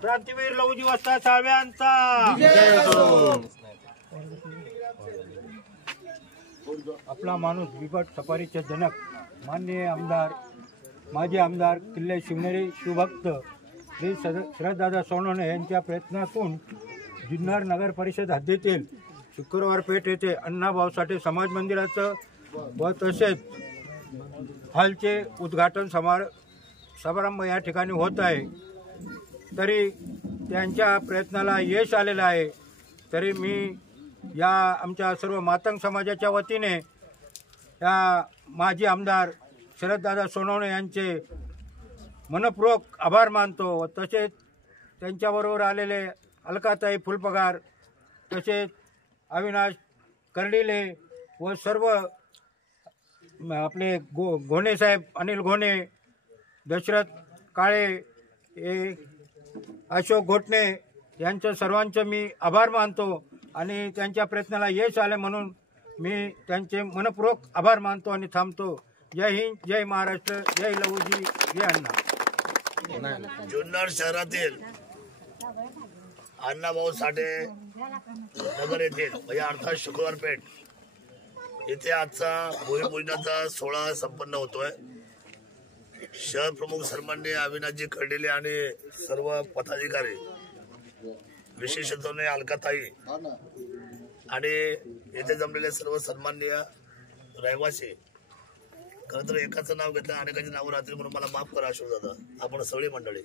क्रांतीवीर लहुजी वस्ताद साळव्यांचा आपला माणूस बिकट सफारीचे जनक माननीय आमदार माजी आमदार किल्ले शिवनेरी शिवभक्त श्री शरददादा सोनवणे यांच्या प्रयत्नातून जुन्नर नगर परिषद हद्दीतील शुक्रवार पेठ येथे अण्णाभाऊ साठे समाज मंदिराचं व तसेच हॉलचे उद्घाटन समारंभ या ठिकाणी होत आहे। तरी त्यांच्या प्रयत्नाला यश आलेलं आहे। तरी मी या आमच्या सर्व मातंग समाजाच्या वतीने या माजी आमदार शरददादा सोनवणे यांचे मनपूर्वक आभार मानतो व तसेच त्यांच्याबरोबर आलेले अलकाताई फुलपगार तसेच अविनाश कर्डिले व सर्व आपले घोणे साहेब अनिल घोणे दशरथ काळे अशोक घोटणे यांचं सर्वांचं मी आभार मानतो आणि त्यांच्या प्रयत्नाला यश आले म्हणून मी त्यांचे मनपूर्वक आभार मानतो आणि थांबतो। जय हिंद, जय महाराष्ट्र, जय लहुजी, जय अण्णा। जुन्नर शहरातील अण्णाभाऊ साठे नगर येथील म्हणजे अर्थात शुक्रवार पेठ येथे आजचा भूमिपूजनाचा सोहळा संपन्न होतोय। शहर प्रमुख सन्माननीय अविनाशजी कर्डिले आणि सर्व पदाधिकारी विशेषतः अलकाताई आणि येथे जमलेले सर्व सन्माननीय रहिवासी। खरं तर एकाचं नाव घेतलं अनेकांची नावं राहतील म्हणून मला माफ करा अशोक दादा। आपण सगळी मंडळी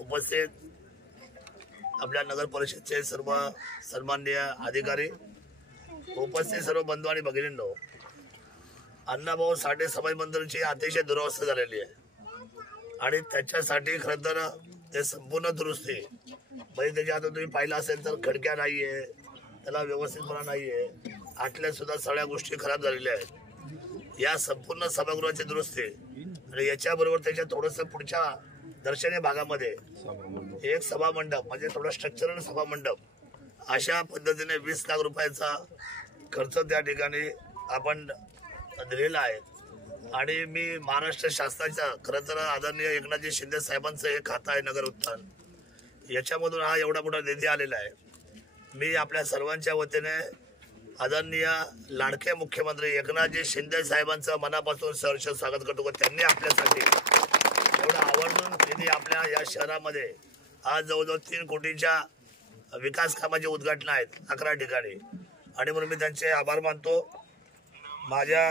उपस्थित आपल्या नगर परिषदचे सर्व सन्माननीय अधिकारी उपस्थित सर्व बंधू आणि भगिनींनो, अण्णाभाऊ साठे समाज मंदिराची अतिशय दुरवस्था झालेली आहे आणि त्याच्यासाठी खरं तर ते संपूर्ण दुरुस्ती म्हणजे त्याच्या आता तुम्ही पाहिलं असेल तर खडक्या नाहीये, त्याला व्यवस्थितपणा नाहीये, आतल्या सुद्धा सगळ्या गोष्टी खराब झालेल्या आहेत। या संपूर्ण सभागृहाची दुरुस्ती आणि याच्याबरोबर त्याच्या थोडंसं पुढच्या दर्शनीय भागामध्ये एक सभा मंडप म्हणजे थोडा स्ट्रक्चरल सभा मंडप अशा पद्धतीने 20 लाख रुपयाचा खर्च त्या ठिकाणी आपण दिलेला आहे। आणि मी महाराष्ट्र शासनाच्या खरं तर आदरणीय एकनाथजी शिंदे साहेबांचं हे खातं आहे नगर उत्थान, याच्यामधून हा एवढा मोठा निधी आलेला आहे। मी आपल्या सर्वांच्या वतीने आदरणीय लाडके मुख्यमंत्री एकनाथजी शिंदे साहेबांचं मनापासून सहर्ष स्वागत करतो व त्यांनी आपल्यासाठी एवढा आवर्जून निधी आपल्या या शहरामध्ये आज जवळजवळ 3 कोटीच्या विकास कामाचे उद्घाटन आहेत 11 ठिकाणी आणि म्हणून मी त्यांचे आभार मानतो। माझ्या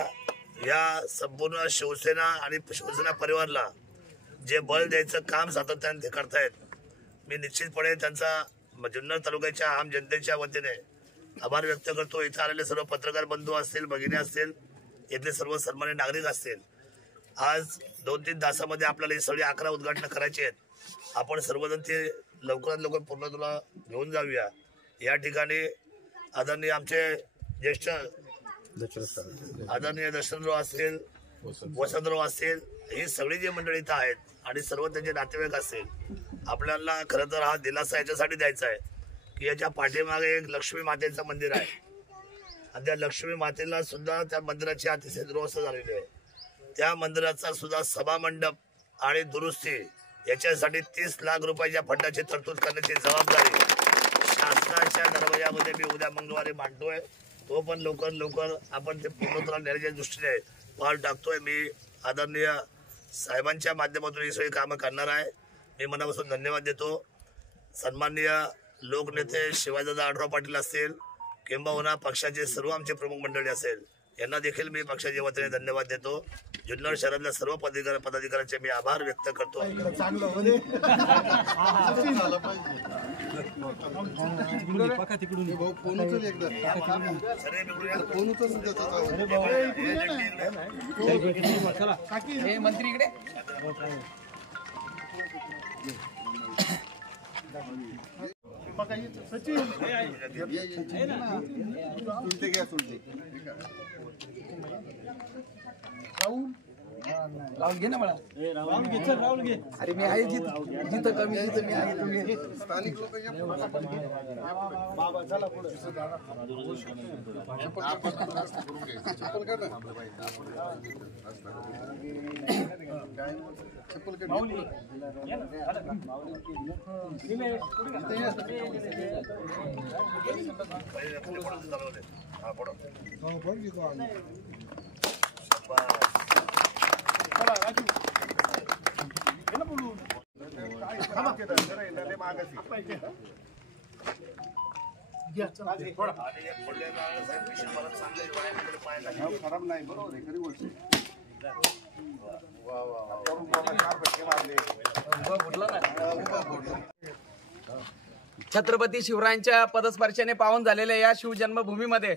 या संपूर्ण शिवसेना आणि शिवसेना परिवाराला जे बळ द्यायचं काम सातत्याने ते करतायत, मी निश्चितपणे त्यांचा जुन्नर तालुक्याच्या आम जनतेच्या वतीने आभार व्यक्त करतो। इथे आलेले सर्व पत्रकार बंधू असतील, भगिनी असतील, इथले सर्व सन्मान्य नागरिक असतील, आज 2-3 तासामध्ये आपल्याला ही सगळी 11 उद्घाटन करायची आहेत। आपण सर्वजण ते लवकरात लवकर पूर्णत्वाला घेऊन जाऊया। या ठिकाणी आदरणीय आमचे ज्येष्ठ आदरणीय दशरथराव असतील, वसंतराव असतील, ही सगळी जी मंडळी इथं आहेत आणि सर्व त्यांचे नातेवाईक असतील, आपल्याला खरं तर हा दिलासा याच्यासाठी द्यायचा आहे की याच्या पाठीमागे एक लक्ष्मी मातेचं मंदिर आहे आणि त्या लक्ष्मी मातेला सुद्धा त्या मंदिराची अतिशय दुरवस्था झालेली आहे। त्या मंदिराचा सुद्धा सभा मंडप आणि दुरुस्ती याच्यासाठी 30 लाख रुपयाच्या फंडाची तरतूद करण्याची जबाबदारी शासनाच्या दरवाजामध्ये मी उद्या मंगळवारी मांडतोय। तो पण लवकर आपण ते पूर्णत्वाला नेण्याच्या दृष्टीने पाऊल टाकतोय। मी आदरणीय साहेबांच्या माध्यमातून ही सगळी कामं करणार आहे। मी मनापासून धन्यवाद देतो। सन्माननीय लोकनेते शिवाजीदादा आढराव पाटील असतील किंबहुना पक्षाचे सर्व आमचे प्रमुख मंडळी असेल, यांना देखील मी पक्षाच्या वतीने धन्यवाद देतो। जुन्नर शहरातल्या सर्व पदाधिकाऱ्यांचे मी आभार व्यक्त करतो। मंत्री इकडे सचिन राहुल राहुल घे ना मला. अरे मी आहे जिथं कमी तिथं मी आहे. तू घे. स्थानिक लोक खराब नाही. बरोबर आहे. खरी गोष्ट छत्रपती शिवरायांच्या पदस्पर्शाने पावन झालेल्या या शिवजन्मभूमीमध्ये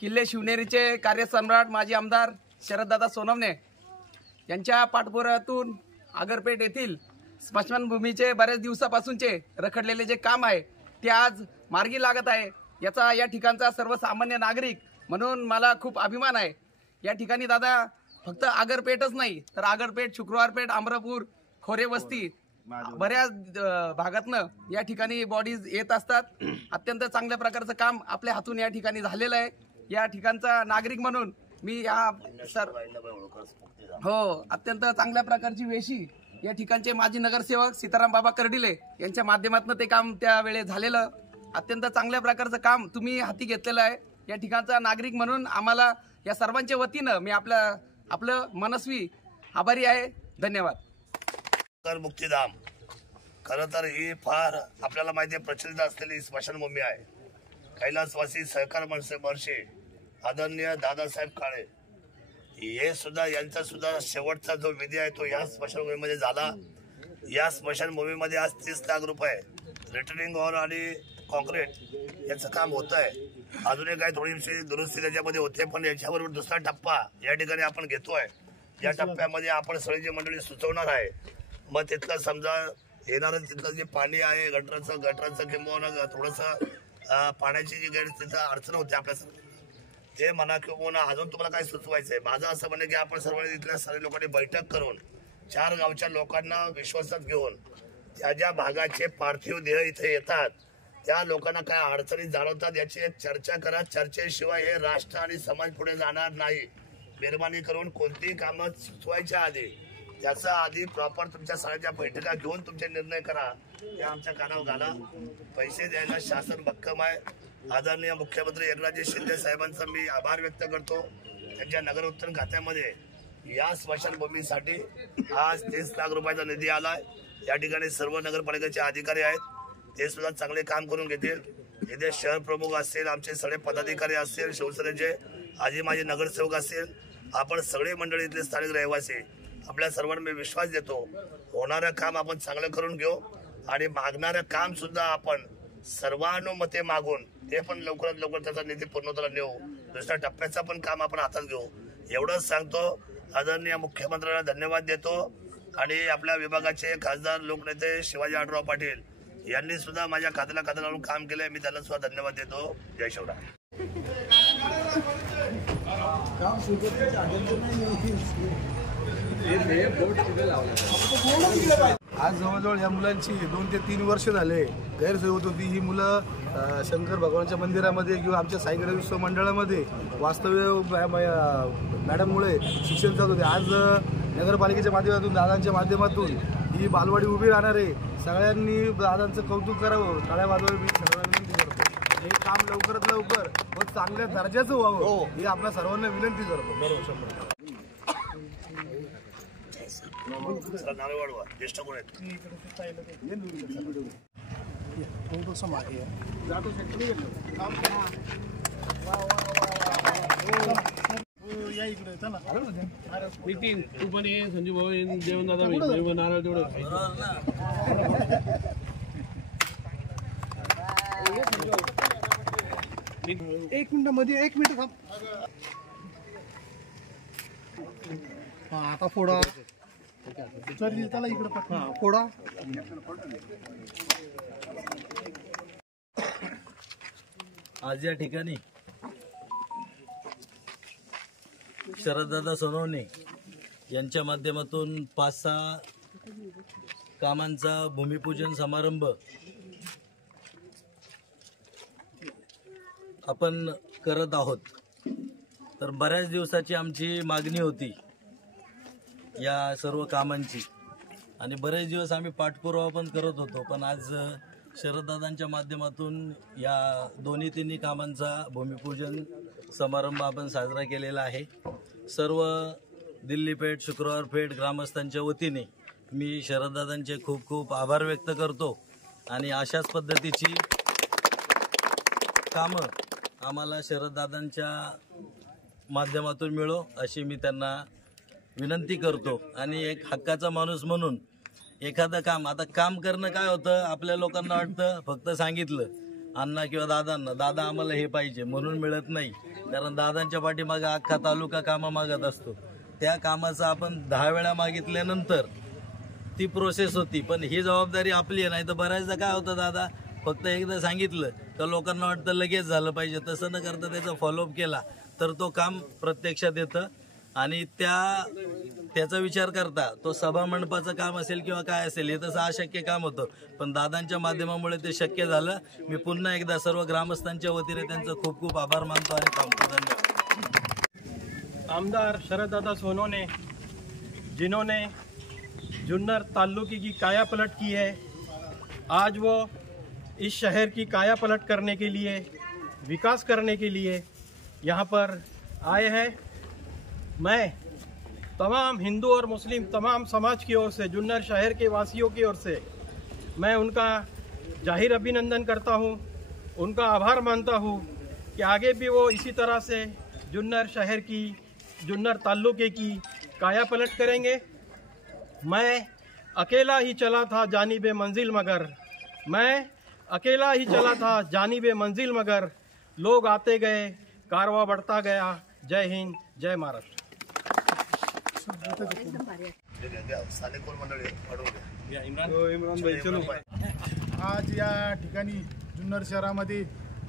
किल्ले शिवनेरीचे कार्यसम्राट माजी आमदार शरददादा सोनवणे यांच्या पाठपुराव्यातून आगरपेठ येथील स्मशानभूमीचे बऱ्याच दिवसापासूनचे रखडलेले जे काम आहे ते आज मार्गी लागत आहे. याचा या ठिकाणचा सर्वसामान्य नागरिक म्हणून मला खूप अभिमान आहे. या ठिकाणी दादा फक्त आगरपेठच नाही तर आगरपेठ, शुक्रवारपेठ, अमरापूर, खोरे वस्ती बऱ्याच भागातनं या ठिकाणी बॉडीज येत असतात. अत्यंत चांगल्या प्रकारचं काम आपल्या हातून या ठिकाणी झालेलं आहे. या ठिकाणचा नागरिक म्हणून मी या अत्यंत चांगल्या प्रकारची वेशी या ठिकाणचे माजी नगरसेवक सीताराम बाबा कर्डिले यांच्या माध्यमातून ते काम त्यावेळी झालेलं. अत्यंत चांगल्या प्रकारचं काम तुम्ही हाती घेतलेलं आहे. या ठिकाणचा नागरिक म्हणून आम्हाला या सर्वांच्या वतीनं मी आपलं मनस्वी आभारी आहे. धन्यवाद. मुक्तीधाम खरं तर ही फार आपल्याला माहिती आहे प्रचलित असलेली स्मशानभूमी आहे. कैलासवासी सहकार महर्षी आदरणीय दादासाहेब काळे हे सुद्धा यांचा सुद्धा शेवटचा जो विधी आहे तो या स्मशानभूमीमध्ये झाला. या स्मशानभूमीमध्ये आज 30 लाख रुपये रिटर्निंग वॉल आणि कॉन्क्रीट याचं काम होत आहे. अजूनही काही थोडीशी दुरुस्ती त्याच्यामध्ये होते, पण याच्याबरोबर दुसरा टप्पा या ठिकाणी आपण घेतोय. या टप्प्यामध्ये आपण सगळी जी मंडळी सुचवणार आहे. मग तिथलं समजा येणारं तिथलं जे पाणी आहे गटराचं किंवा थोडंसं पाण्याची जी गैर तिथं अडचण होते आपल्यासाठी ते म्हणा किंवा अजून तुम्हाला काय सुचवायचं आहे. माझं असं म्हणणं की आपण सर्वांनी तिथल्या सर्व लोकांनी बैठक करून 4 गावच्या लोकांना विश्वासात घेऊन त्या ज्या भागाचे पार्थिव देह इथे येतात त्या लोकांना काय अडचणी जाणवतात याची एक चर्चा करा. चर्चेशिवाय हे राष्ट्र आणि समाज पुढे जाणार नाही. मेहरबानी करून कोणतीही कामं सुचवायच्या आधी त्याचा आधी प्रॉपर तुमच्या सगळ्यांच्या बैठका घेऊन तुमचे निर्णय करा. हे आमच्या कानावर घाला. पैसे द्यायला शासन भक्कम आहे. आदरणीय मुख्यमंत्री एकनाथजी शिंदे साहेबांचा मी आभार व्यक्त करतो. त्यांच्या नगर उत्थान खात्यामध्ये या स्मशानभूमीसाठी आज 30 लाख रुपयाचा निधी आलाय. या ठिकाणी सर्व नगरपालिकेचे अधिकारी आहेत, ते सुद्धा चांगले काम करून घेतील. इथे शहर प्रमुख असतील, आमचे सगळे पदाधिकारी असतील, शिवसेनेचे आजी माजी नगरसेवक असतील, आपण सगळे मंडळी इथले स्थानिक रहिवासी आपल्या सर्वांना मी विश्वास देतो. होणारं काम आपण चांगलं करून घेऊ आणि मागणारं काम सुद्धा आपण सर्वानुमते मागून ते पण लवकरात लवकर त्याचा निधी पूर्णत्वाला नेऊ. दुसऱ्या टप्प्याचा पण काम आपण हातात घेऊ. एवढंच सांगतो. आदरणीय मुख्यमंत्र्यांना धन्यवाद देतो आणि आपल्या विभागाचे खासदार लोकनेते शिवाजी आढळराव पाटील यांनी सुद्धा माझ्या खात्याला खातं लावून काम केलंय. मी त्यांना सुद्धा धन्यवाद देतो. जय शिवराय. आज जवळजवळ या मुलांची 2 ते 3 वर्ष झाले गैरसोय होत होती. ही मुलं शंकर भगवानच्या मंदिरामध्ये किंवा आमच्या साई गणेश उत्सव मंडळामध्ये वास्तव्य मॅडममुळे शिक्षण चालू होते. आज नगरपालिकेच्या माध्यमातून दादांच्या माध्यमातून ही बालवाडी उभी राहणार आहे. सगळ्यांनी दादांचं कौतुक करावं, टाळ्या वाजवावी मी सगळ्यांना विनंती करतो. हे काम लवकरात लवकर व चांगल्या दर्जाचं व्हावं ही आपल्या सर्वांना विनंती करतो. बरोबर. ज्येष्ठ कोण आहेत? नितीन तू पण ये, संजू भाऊ जेवण दादा नारळ तेवढं एक मिनिट मध्ये 1 मिनिट थांब. आता फोडा त्याला इकडे फोडा. आज या ठिकाणी शरददादा सोनवणे यांच्या माध्यमातून 5-6 कामांचा भूमिपूजन समारंभ आपण करत आहोत। तर बऱ्याच दिवसाची आमची मागणी होती या सर्व कामांची आणि बरेच दिवस आम्ही पाठपुरावा पण करत होतो, पण आज शरददादांच्या माध्यमातून या दोन्ही कामांचा भूमिपूजन समारंभ आपण साजरा केलेला आहे। सर्व दिल्ली पेठ, शुक्रवार पेठ ग्रामस्थांच्या वतीने मी शरददादांचे खूप खूप आभार व्यक्त करतो आणि अशाच पद्धतीची कामं आम्हाला शरददादांच्या माध्यमातून मिळो अशी मी त्यांना विनंती करतो। आणि एक हक्काचा माणूस म्हणून एखादं काम, आता काम करणं काय होतं, आपल्या लोकांना वाटतं फक्त सांगितलं अण्णा किंवा दादांना, दादा आम्हाला हे पाहिजे म्हणून मिळत नाही, कारण दादांच्या पाठीमागं अख्खा तालुका कामं मागत असतो। त्या कामाचं आपण 10 वेळा मागितल्यानंतर ती प्रोसेस होती, पण ही जबाबदारी आपली आहे। नाही तर बऱ्याचदा काय होतं, दादा फक्त एकदा सांगितलं तर लोकांना वाटतं लगेच झालं पाहिजे, तसं न करता त्याचा फॉलोअप केला तर तो काम प्रत्यक्षात येतं। आणि त्याचा विचार करता तो सभा मंडपाचं काम असेल किंवा काय असेल, हे तसं अशक्य काम होतं, पण दादांच्या माध्यमामुळे ते शक्य झालं। मी पुन्हा एकदा सर्व ग्रामस्थांच्या वतीने त्यांचं खूप खूप आभार मानतो आणि थांबतो। धन्यवाद। आमदार शरददादा सोनवणे जिन्होंने जुन्नर ताल्लुके की काया पलट की है, आज वो इस शहर की काया पलट करने के लिए, विकास करने के लिए यहाँ पर आए हैं। मैं तमाम हिंदू और मुस्लिम तमाम समाज की ओर से, जुन्नर शहर के वासियों की ओर से मैं उनका जाहिर अभिनंदन करता हूँ, उनका आभार मानता हूँ कि आगे भी वो इसी तरह से जुन्नर शहर की, जुन्नर ताल्लुके की काया पलट करेंगे। मैं अकेला ही चला था जानिबे मंजिल मगर, मैं अकेला ही चला था जानिबे मंजिल मगर, लोग आते गए कारवा बढ़ता गया। जय हिंद, जय महाराष्ट्र। आज या ठिकाणी जुन्नर शहरामध्ये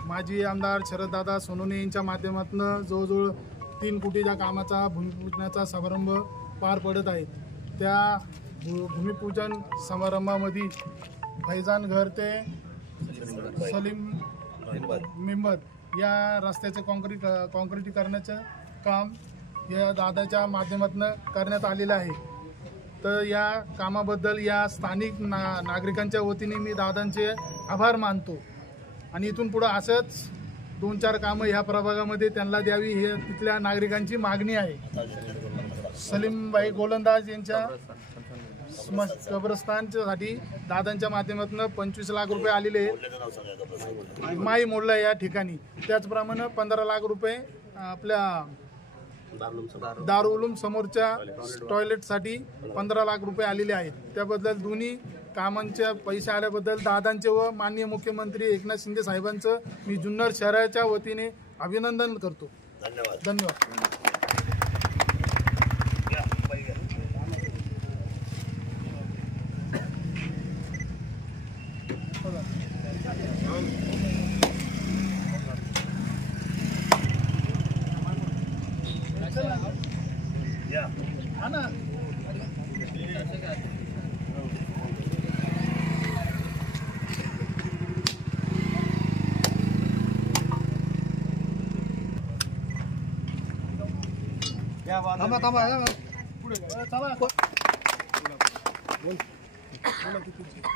माजी आमदार शरददादा सोनवणे यांच्या माध्यमातून जवळजवळ 3 कोटीच्या कामाचा भूमिपूजनाचा समारंभ पार पडत आहे। त्या भूमिपूजन समारंभामध्ये फैजान घर ते सलीम मेंबर या रस्त्याचे काँक्रिटीकरणाचं काम या दादाच्या माध्यमातून करण्यात आलेलं आहे। तर या कामाबद्दल या स्थानिक नागरिकांच्या वतीने मी दादांचे आभार मानतो आणि इथून पुढे असंच 2-4 कामं ह्या प्रभागामध्ये त्यांना द्यावी, हे तिथल्या नागरिकांची मागणी आहे। सलीमबाई गोलंदाज यांच्या कब्रस्तानसाठी दादांच्या माध्यमातून 25 लाख रुपये आलेले माई मोडला या ठिकाणी, त्याचप्रमाणे 15 लाख रुपये आपल्या दारुल समोरच्या टॉयलेटसाठी 15 लाख रुपये आलेले आहेत। त्याबद्दल दोन्ही कामांच्या पैसे आल्याबद्दल दादांचे व माननीय मुख्यमंत्री एकनाथ शिंदे साहेबांचं मी जुन्नर शहराच्या वतीने अभिनंदन करतो। धन्यवाद।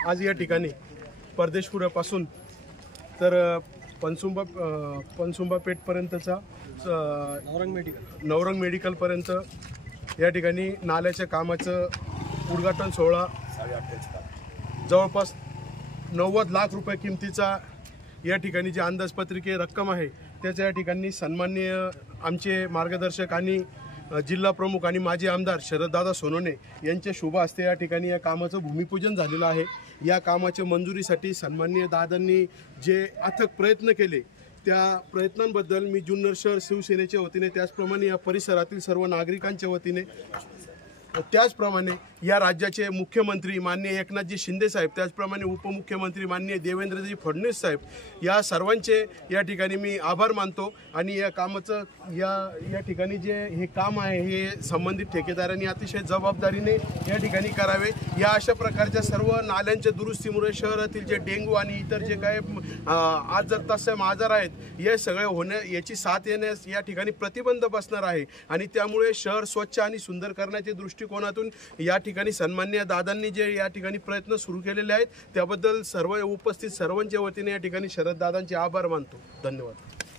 आज या ठिकाणी परदेशपुऱ्यापासून तर पनसुंबा पेठपर्यंतचा नवरंग मेडिकलपर्यंत या ठिकाणी नाल्याच्या कामाचं उद्घाटन सोहळा जवळपास 90 लाख रुपये किमतीचा या ठिकाणी जी अंदाजपत्रिके रक्कम आहे त्याच्या या ठिकाणी सन्माननीय आमचे मार्गदर्शक आणि जिल्हा प्रमुख आणि माजी आमदार शरददादा सोनवणे यांच्या शुभ हस्ते या ठिकाणी या कामाचं भूमिपूजन झालेलं आहे। या कामाच्या मंजुरीसाठी सन्माननीय दादांनी जे अथक प्रयत्न केले त्या प्रयत्नांबद्दल मी जुन्नर शहर शिवसेनेच्या वतीने, त्याचप्रमाणे या परिसरातील सर्व नागरिकांच्या वतीने, त्याचप्रमाणे या राज्याचे मुख्यमंत्री माननीय एकनाथजी शिंदे साहेब, त्याचप्रमाणे उपमुख्यमंत्री माननीय देवेंद्रजी फडणवीस साहेब, या सर्वांचे या ठिकाणी मी आभार मानतो. आणि या कामाचं या ठिकाणी जे हे काम आहे हे संबंधित ठेकेदारांनी अतिशय जबाबदारीने या ठिकाणी करावे. या अशा प्रकारच्या सर्व नाल्यांच्या दुरुस्तीमुळे शहरातील जे डेंग्यू आणि इतर जे काय तत्सम आजार आहेत हे सगळे याची साथ येण्यास या ठिकाणी प्रतिबंध बसणार आहे. आणि त्यामुळे शहर स्वच्छ आणि सुंदर करण्याच्या दृष्टिकोनातून या ठिकाणी सन्माननीय दादांनी जे या ठिकाणी प्रयत्न सुरू केलेले आहेत त्याबद्दल सर्व उपस्थित सर्वांच्या वतीने या ठिकाणी शरद दादांचे आभार मानतो. धन्यवाद.